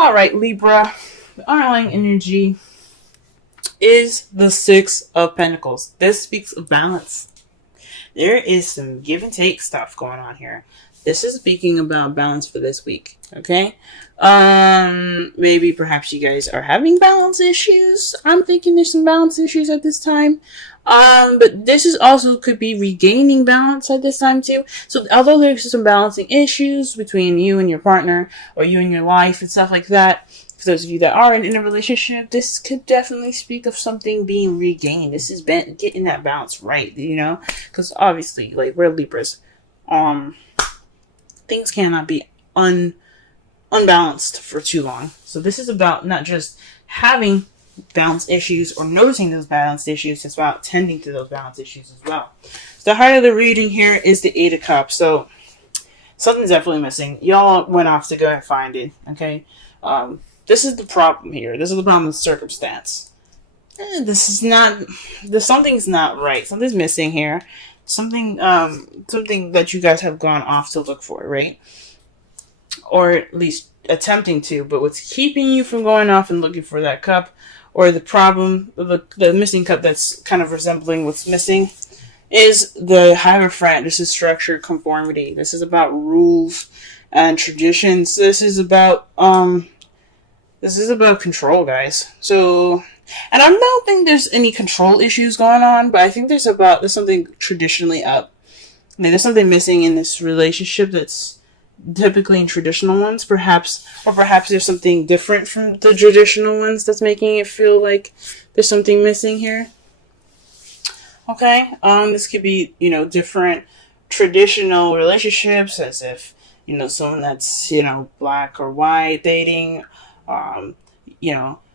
All right, Libra. The underlying energy is the Six of Pentacles. This speaks of balance. There is some give and take stuff going on here. This is speaking about balance for this week. Okay. Maybe perhaps you guys are having balance issues. I'm thinking there's some balance issues at this time. But this is also could be regaining balance at this time too. So although there's some balancing issues between you and your partner or you and your life and stuff like that, for those of you that are in a relationship, this could definitely speak of something being regained. This is getting that balance right, you know? Because obviously, like, we're Libras. Things cannot be unbalanced for too long. So this is about not just having balance issues or noticing those balance issues. It's about tending to those balance issues as well. So the heart of the reading here is the Eight of Cups. So something's definitely missing. Y'all went off to go and find it. Okay. This is the problem here. This is the problem with circumstance. Something's not right. Something's missing here. Something that you guys have gone off to look for, right? Or at least attempting to, but what's keeping you from going off and looking for that cup, or the problem, the missing cup that's kind of resembling what's missing, is the Hierophant. This is structure, conformity. This is about rules and traditions. This is about control, guys. So, and I don't think there's any control issues going on, but I think there's something traditionally up. I mean, there's something missing in this relationship that's typically in traditional ones, perhaps there's something different from the traditional ones that's making it feel like there's something missing here. Okay, this could be, different traditional relationships, as if, someone that's, black or white dating,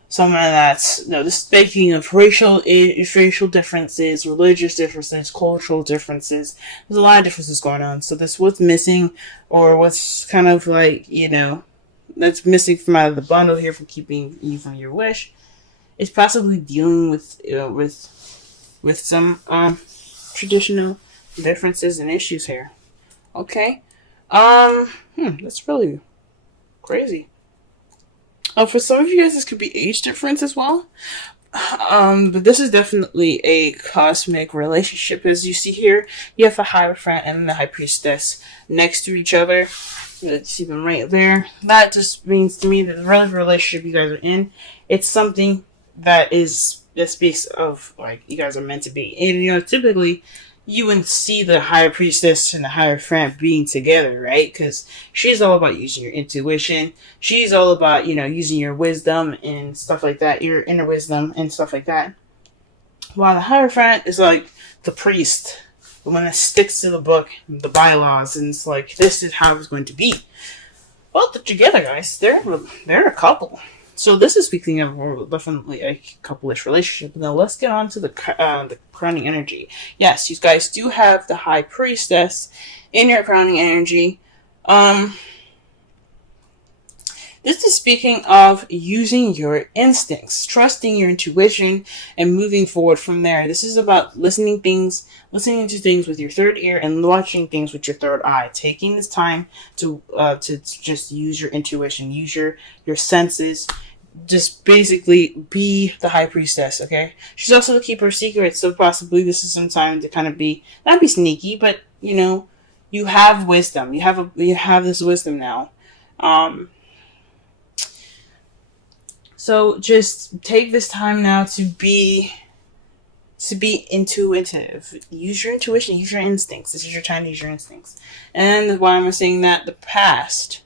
someone that's, this speaking of racial differences, religious differences, cultural differences. There's a lot of differences going on. So this what's missing, or what's kind of like, that's missing from out of the bundle here from keeping you from your wish, is possibly dealing with some traditional differences and issues here. Okay. That's really crazy. For some of you guys, this could be age difference as well. But this is definitely a cosmic relationship. As you see here, you have a Hierophant and the High Priestess next to each other. You see them right there. That just means to me that the relationship you guys are in, it's something that speaks of, like, you guys are meant to be. And, typically, you wouldn't see the High Priestess and the Hierophant being together, right? Because she's all about using your intuition. She's all about, using your wisdom and stuff like that, your inner wisdom and stuff like that. While the Hierophant is like the priest, the one that sticks to the book, the bylaws, and it's like, this is how it's going to be. Well, they're together, guys. They're a couple. So this is speaking of definitely a couple-ish relationship. Now let's get on to the crowning energy. Yes, you guys do have the High Priestess in your crowning energy. This is speaking of using your instincts, trusting your intuition, and moving forward from there. This is about listening to things with your third ear and watching things with your third eye. Taking this time to just use your intuition, use your senses. Just basically be the High Priestess, okay? She's also the keeper of secrets, so possibly this is some time to kind of not be sneaky, but, you have wisdom. You have this wisdom now. So just take this time now to be intuitive. Use your intuition, use your instincts. This is your time to use your instincts. And why am I saying that? The past,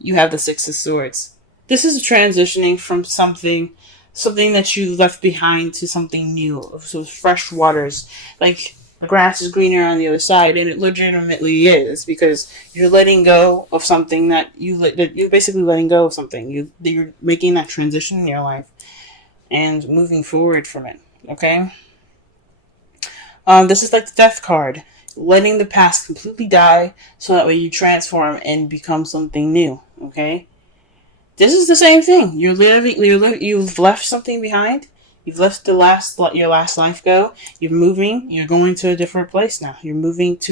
you have the Six of Swords. This is transitioning from something that you left behind to something new. So fresh waters. Like, the grass is greener on the other side, and it legitimately is, because you're letting go of something you're basically letting go of something. You're making that transition in your life and moving forward from it. Okay? This is like the Death card. Letting the past completely die, so that way you transform and become something new. Okay? This is the same thing. You've left something behind. You've left your last life go. You're going to a different place now. You've moved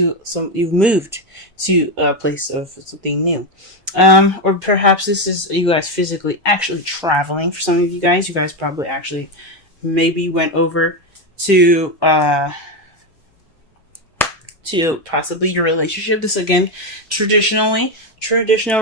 to a place of something new. Or perhaps this is you guys physically actually traveling. For some of you guys probably actually maybe went over to possibly your relationship. This again, traditional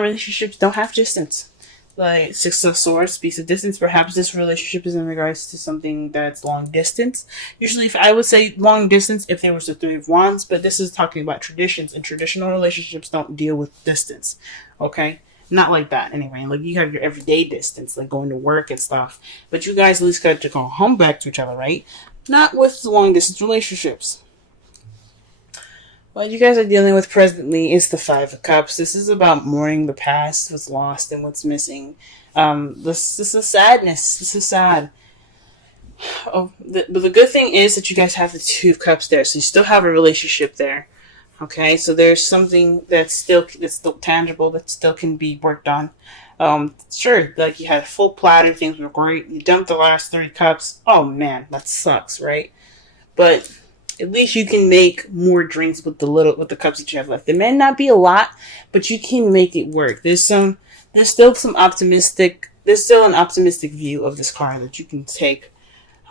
relationships don't have distance. Like Six of Swords speaks of distance. Perhaps this relationship is in regards to something that's long distance. Usually, if I would say long distance, if there was the Three of Wands, but this is talking about traditions, and traditional relationships don't deal with distance. Okay, not like that anyway. Like you have your everyday distance, like going to work and stuff. But you guys at least got to go home back to each other, right? Not with long distance relationships. What you guys are dealing with presently is the Five of Cups. This is about mourning the past, what's lost, and what's missing. This is sadness. This is sad. But the good thing is that you guys have the Two of Cups there, so you still have a relationship there. Okay, so there's something that's still tangible, that still can be worked on. Sure, like you had a full platter, things were great. You dumped the last 3 cups. Oh man, that sucks, right? But at least you can make more drinks with the cups that you have left. It may not be a lot, but you can make it work. There's still an optimistic view of this card that you can take.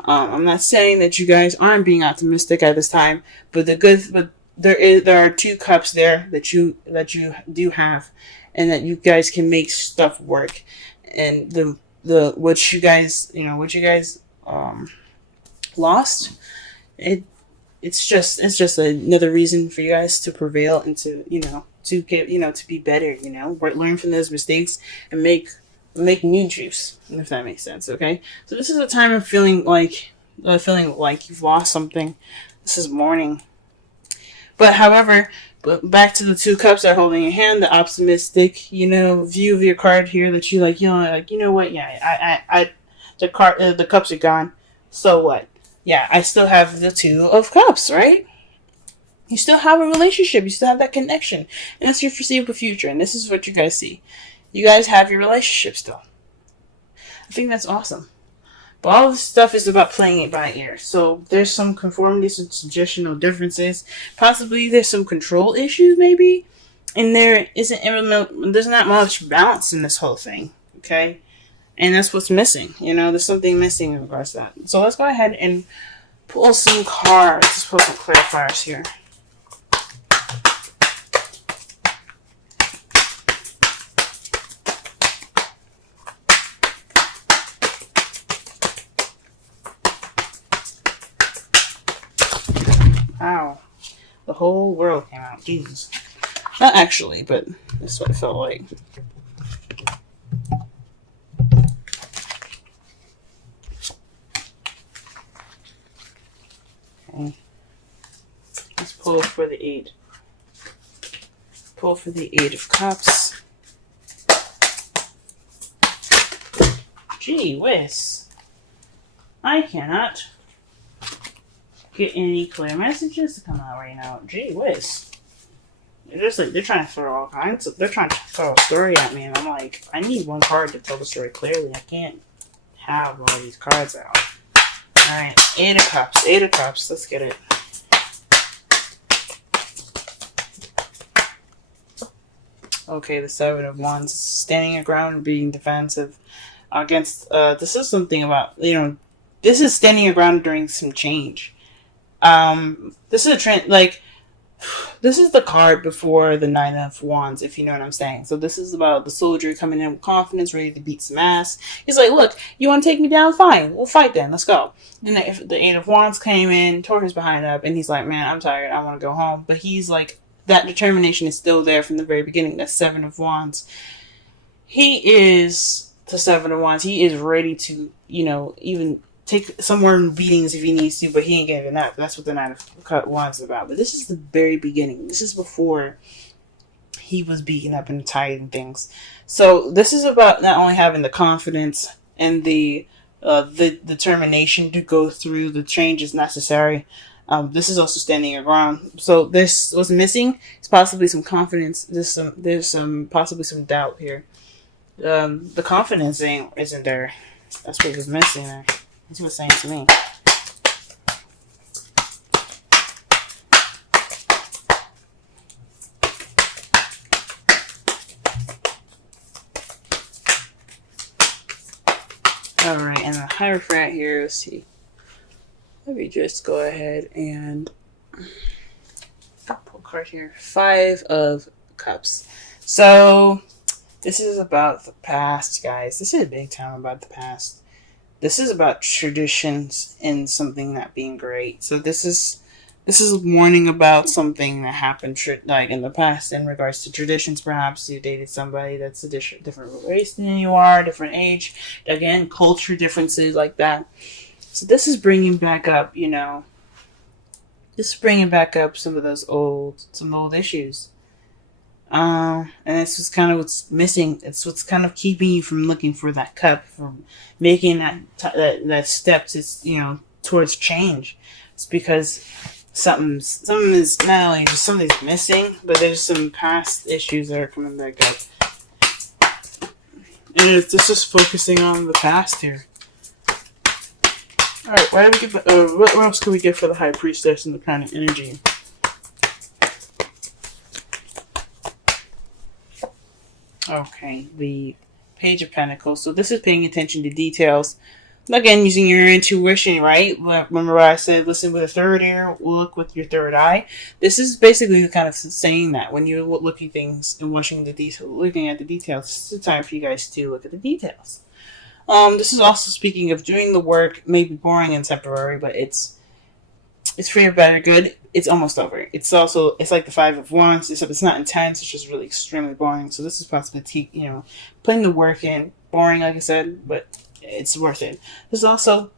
I'm not saying that you guys aren't being optimistic at this time, but there are 2 cups there that you do have, and that you guys can make stuff work. And what you guys lost, it's just another reason for you guys to prevail and to be better, learn from those mistakes and make new juice, if that makes sense. Okay, so this is a time of feeling like you've lost something. This is mourning. But back to the 2 cups that are holding your hand, the optimistic, view of your card here, that you what, yeah, the cups are gone. So what? Yeah, I still have the 2 of Cups, right? You still have a relationship. You still have that connection. And that's your foreseeable future. And this is what you guys see. You guys have your relationship still. I think that's awesome. But all this stuff is about playing it by ear. So there's some conformities and suggestional differences. Possibly there's some control issues, maybe. And there's not much balance in this whole thing. Okay? And that's what's missing. There's something missing in regards to that. So let's go ahead and pull some cards. Let's pull some clarifiers here. Wow. The whole world came out. Jesus. Not actually, but that's what it felt like. Okay. Let's pull for the 8. Pull for the 8 of Cups. Gee whiz. I cannot get any clear messages to come out right now. Gee whiz. They're trying to throw all kinds of, they're trying to throw a story at me, and I'm like, I need one card to tell the story clearly. I can't have all these cards out. Alright, 8 of Cups. 8 of Cups. Let's get it. Okay, the 7 of Wands. Standing your ground and being defensive against, this is something about, this is standing your ground during some change. This is a trend, this is the card before the 9 of Wands, if you know what I'm saying. So this is about the soldier coming in with confidence, ready to beat some ass. He's like, look, you want to take me down? Fine. We'll fight then. Let's go. Then the 8 of Wands came in, tore his behind up, and he's like, man, I'm tired. I want to go home. But he's like, that determination is still there from the very beginning. That 7 of Wands. He is the 7 of Wands. He is ready to, even take some more beatings if he needs to, but he ain't getting that. That's what the 9 of Wands is about. But this is the very beginning. This is before he was beaten up and tired and things. So this is about not only having the confidence and the determination to go through the changes necessary. This is also standing your ground. So this was missing. It's possibly some confidence. There's some possibly some doubt here. The confidence isn't there. That's what was missing there. That's what it's saying to me. Alright, and the Hierophant here, let's see. Let me just go ahead and pull a card here. 5 of Cups. So, this is about the past, guys. This is a big time about the past. This is about traditions and something not being great. So this is warning about something that happened like in the past in regards to traditions. Perhaps you dated somebody that's a different race than you are, different age. Again, culture differences like that. So this is bringing back up, some of those old issues. And it's just kind of what's missing. It's what's kind of keeping you from looking for that cup, from making that step to, towards change. It's because something is not only just something's missing, but there's some past issues that are coming back up. And it's just focusing on the past here. Alright, what else can we get for the High Priestess and the Planet Energy? Okay, the Page of Pentacles. So this is paying attention to details. Again, using your intuition, right? Remember what I said, listen with a third ear, look with your third eye. This is basically kind of saying that when you're looking things and looking at the details, this is the time for you guys to look at the details. This is also speaking of doing the work, maybe boring and temporary, but it's for your better good. It's almost over. It's like the 5 of Wands. It's not intense. It's just really extremely boring. So this is possibly, putting the work in. Boring, like I said, but it's worth it. There's also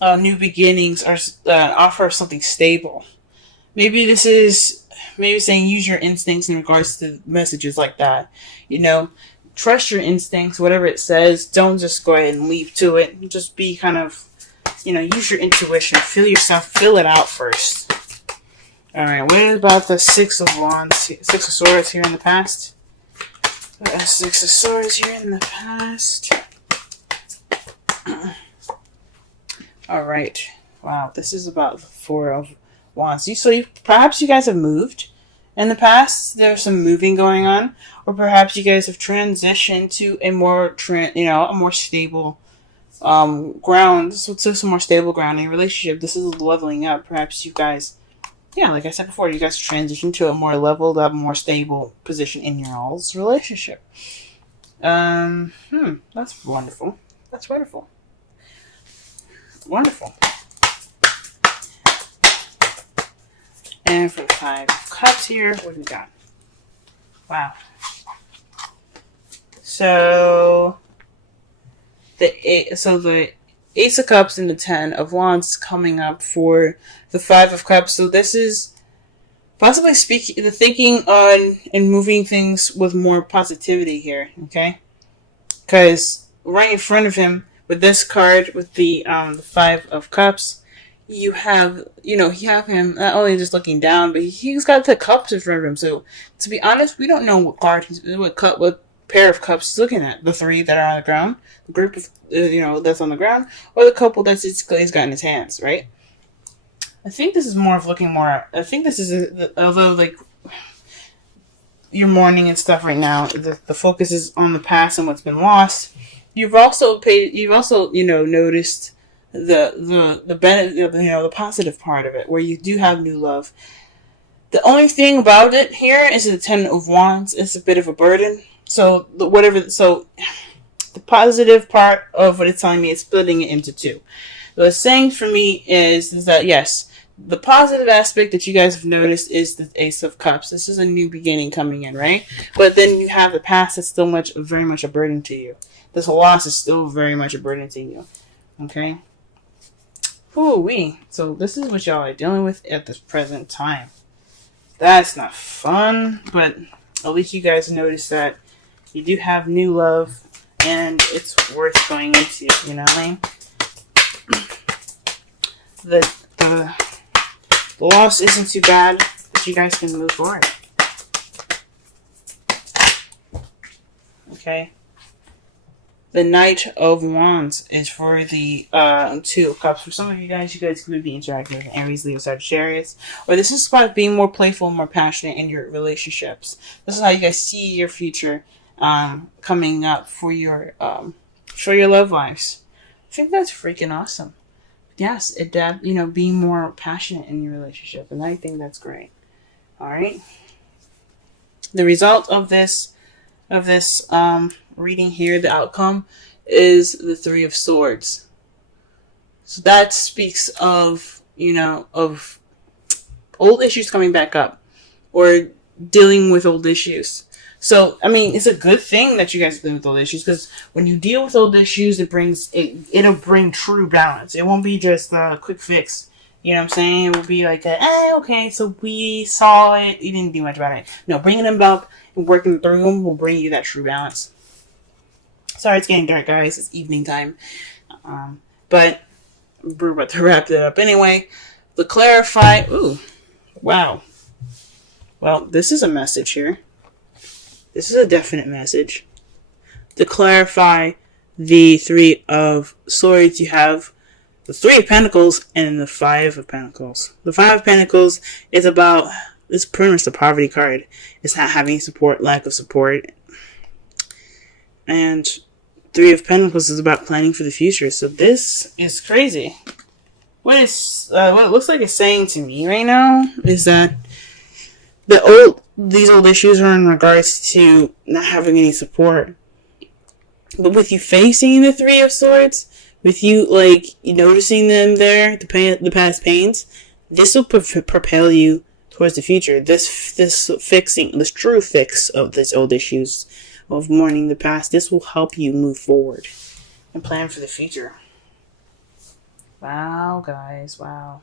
new beginnings or offer something stable. Maybe this is saying use your instincts in regards to messages like that. Trust your instincts, whatever it says. Don't just go ahead and leap to it. Just be kind of, use your intuition. Feel it out first. Alright, what about the 6 of Wands? 6 of Swords here in the past? 6 of Swords here in the past. Alright. Wow, this is about the 4 of Wands. Perhaps you guys have moved in the past. There's some moving going on. Or perhaps you guys have transitioned to a more stable ground. So it's some more stable ground in your relationship. This is leveling up. Perhaps you guys, like I said before, you guys transition to a more leveled up, more stable position in your all's relationship. That's wonderful. That's wonderful. Wonderful. And for the 5 of Cups here, what do we got? Wow. So the Ace of Cups and the 10 of Wands coming up for the 5 of Cups. So this is possibly the thinking on and moving things with more positivity here, okay? Because right in front of him with this card, with the 5 of Cups, you have him not only just looking down, but he's got the cups in front of him. So to be honest, we don't know what pair of cups he's looking at. The 3 that are on the ground, the group of that's on the ground, or the couple he's got in his hands, right? I think this is more of looking more. I think this is although like you're mourning and stuff right now, the focus is on the past and what's been lost. You've also noticed the benefit, the positive part of it, where you do have new love. The only thing about it here is the 10 of Wands. It's a bit of a burden. So the positive part of what it's telling me is splitting it into 2. What it's saying for me is that yes, the positive aspect that you guys have noticed is the Ace of Cups. This is a new beginning coming in, right? But then you have the past that's still very much a burden to you. This loss is still very much a burden to you. Okay? Ooh-wee. So this is what y'all are dealing with at this present time. That's not fun, but at least you guys notice that you do have new love, and it's worth going into, you know what I mean? The loss isn't too bad, but you guys can move forward. Okay? The Knight of Wands is for the 2 of Cups. For some of you guys could be interacting with Aries, Leo, Sagittarius. Or this is about being more playful, more passionate in your relationships. This is how you guys see your future coming up for your for your love lives. I think that's freaking awesome. Yes, adapt, be more passionate in your relationship. And I think that's great. All right. The result of this reading here, the outcome is the Three of Swords. So that speaks of, of old issues coming back up or dealing with old issues. So, I mean, it's a good thing that you guys deal with old issues, because when you deal with old issues, it'll bring true balance. It won't be just a quick fix. You know what I'm saying? It will be like, okay, so we saw it, you didn't do much about it. No, bringing them up and working through them will bring you that true balance. Sorry, it's getting dark, guys. It's evening time. But we're about to wrap it up anyway. To clarify, ooh, wow. Well, this is a message here. This is a definite message. To clarify the Three of Swords, you have the Three of Pentacles and the Five of Pentacles. The Five of Pentacles is it's pretty much the poverty card. It's not having support, lack of support. And Three of Pentacles is about planning for the future. So this is crazy. What it looks like it's saying to me right now is that these old issues are in regards to not having any support. But with you facing the Three of Swords, with you noticing them there, the past pains, this will propel you towards the future. This true fix of these old issues of mourning the past, this will help you move forward and plan for the future. Wow, guys, wow.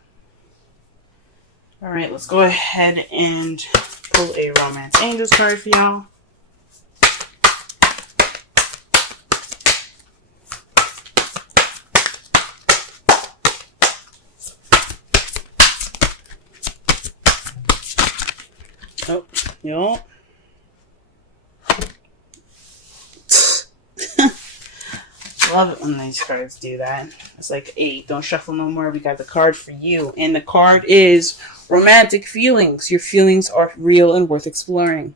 All right, let's go ahead and pull a Romance Angels card for y'all. Oh, yo. Love it when these cards do that. It's like, hey, don't shuffle no more. We got the card for you. And the card is romantic feelings. Your feelings are real and worth exploring.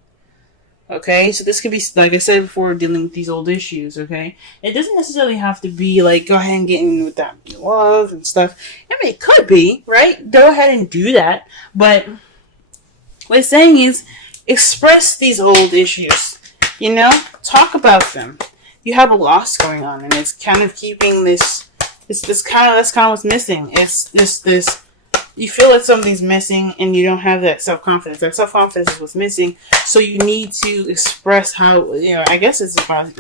Okay? So this could be, like I said before, dealing with these old issues, okay? It doesn't necessarily have to be like, go ahead and get in with that love and stuff. I mean, it could be, right? Go ahead and do that. But what it's saying is, express these old issues. Talk about them. You have a loss going on, and it's kind of keeping this. That's kind of what's missing. It's this. You feel like something's missing, and you don't have that self-confidence. That self-confidence is what's missing. So you need to express how. I guess it's about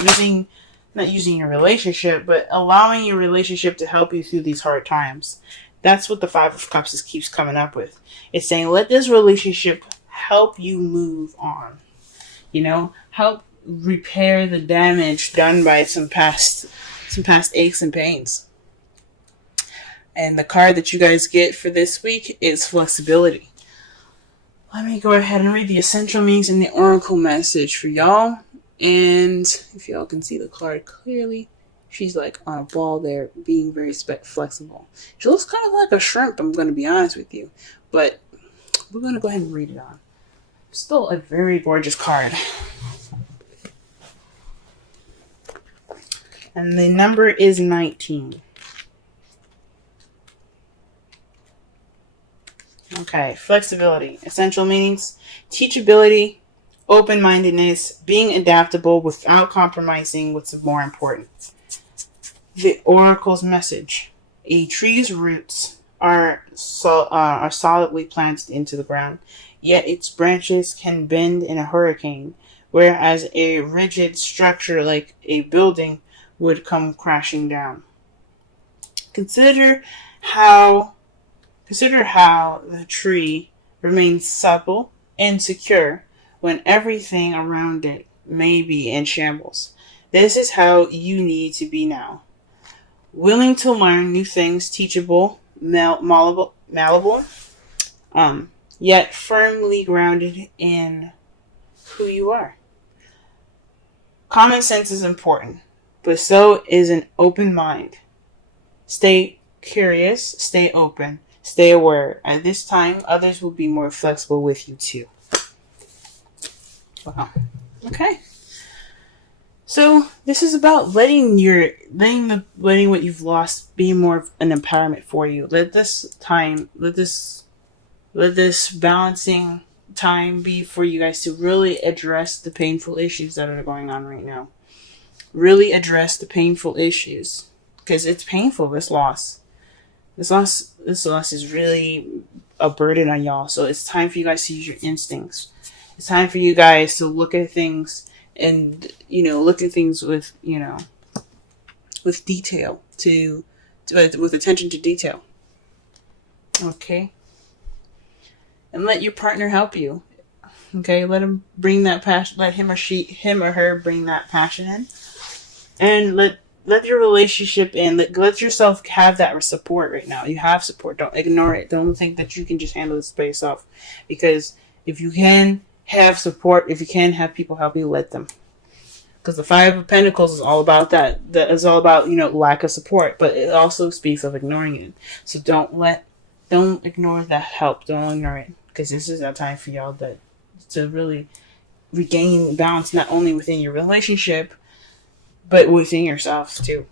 not using your relationship, but allowing your relationship to help you through these hard times. That's what the Five of Cups keeps coming up with. It's saying, let this relationship help you move on. Help repair the damage done by some past aches and pains. And the card that you guys get for this week is flexibility. Let me go ahead and read the essential meanings and the oracle message for y'all. And if y'all can see the card clearly, she's like on a ball there, being very flexible. She looks kind of like a shrimp, I'm going to be honest with you. But we're going to go ahead and read it on. Still a very gorgeous card. And the number is 19. Okay, flexibility. Essential meanings: teachability, open-mindedness, being adaptable without compromising what's more important. The oracle's message: a tree's roots are solidly planted into the ground, yet its branches can bend in a hurricane, whereas a rigid structure like a building would come crashing down. Consider how the tree remains supple and secure when everything around it may be in shambles. This is how you need to be now. Willing to learn new things, teachable, malleable, yet firmly grounded in who you are. Common sense is important, but so is an open mind. Stay curious, stay open, stay aware. At this time, others will be more flexible with you too. Wow. Okay. So this is about letting what you've lost be more of an empowerment for you. Let this balancing time be for you guys to really address the painful issues that are going on right now. Really address the painful issues, because it's painful. This loss is really a burden on y'all. So it's time for you guys to use your instincts. It's time for you guys to look at things and, look at things with, with detail with attention to detail. Okay. And let your partner help you. Okay. Let him bring that passion, let him or her bring that passion in, and let your relationship in. Let yourself have that support right now. You have support. Don't ignore it. Don't think that you can just handle this by yourself. Because if you can have support, if you can have people help you, let them. Because the Five of Pentacles is all about that. That is all about, lack of support. But it also speaks of ignoring it. So don't ignore that help. Don't ignore it. Because this is a time for y'all to really regain balance, not only within your relationship, but within yourselves too.